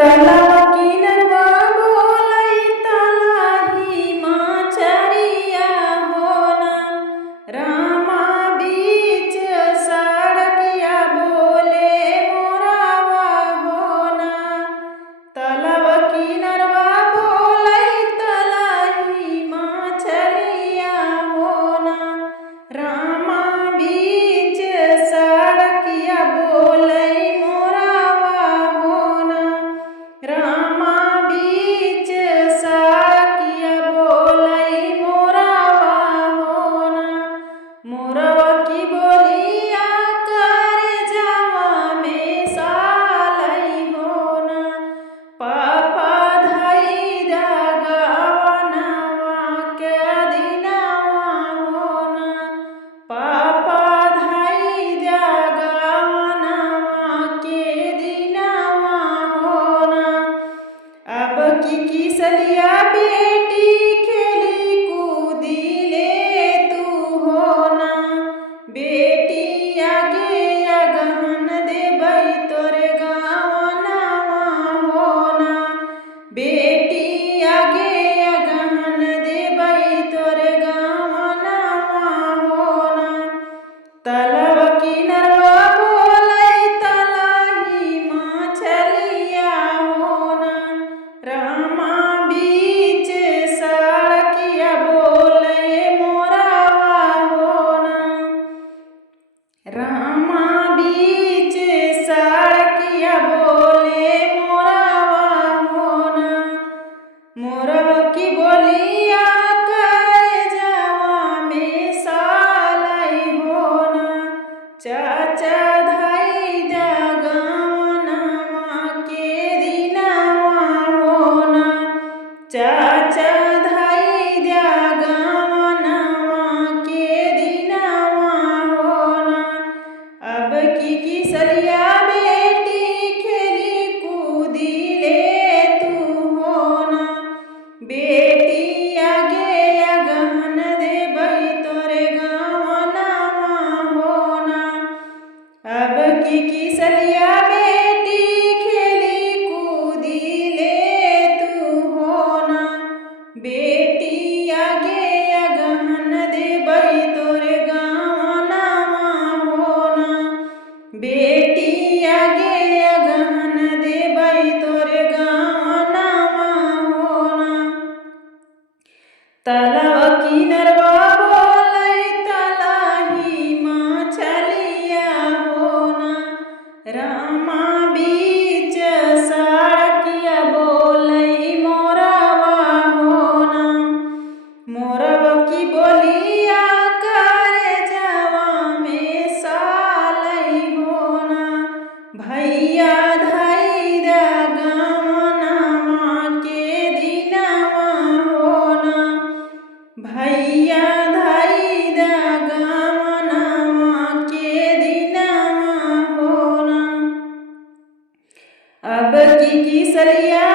तलाव किनरवा बोलै तलाही माचरिया होना, रामा बीच सड़किया बोले मोरावा होना। तलाव किनरवा बोलै तलाही माचरिया होना, रामा बीच सड़किया बोलै मोरावा होना। रामा बीच सड़किया बोलै मोरावा होना। मोरवा की बोलिया कर जावा में सालै होना, पापा धई दगवनवा के दिनवा होना। पापा धई दगवनवा के दिनवा होना। अब की किसलिया बेटी खेली कूदी ले तू होना, बेटी आगे अगहन देबै तोरे गवनवा होना। बेटी आगे अगहन देबै तोरे गवनवा होना। तलाव किनरवा बोलै तलाही माचलिया होना, रामा बीच सड़किया बोलै मोरावा होना। रामा बीच सड़किया बोले मोरावा होना। मोरवा की बोलिया कर जावा में सालै होना, चाचा धई दगवनवा के दिनवा होना। चाचा धई दगवनवा के दिनवा होना। अब की किसलिया बेटी खेली कूदी ले तू होना, बेटी आगे अगहन देबै तोरे गवनवा होना। अब की किसलिया बेटी खेली कूदी ले तू होना, बेटी आगे अगहन देबै तोरे गवनवा होना। बेटी आगे अगहन देबै तोरे गवनवा होना। तलाव किनरवा बोलै तलाही माचलिया होना, रामा बीच सड़किया बोलै मोरावा होना। मोरवा की बोलिया कर जावा में सालै होना, भैया धई दगवनवा के दिनवा होना। भैया धई दगवनवा के दिनवा होना। अब की किसलिया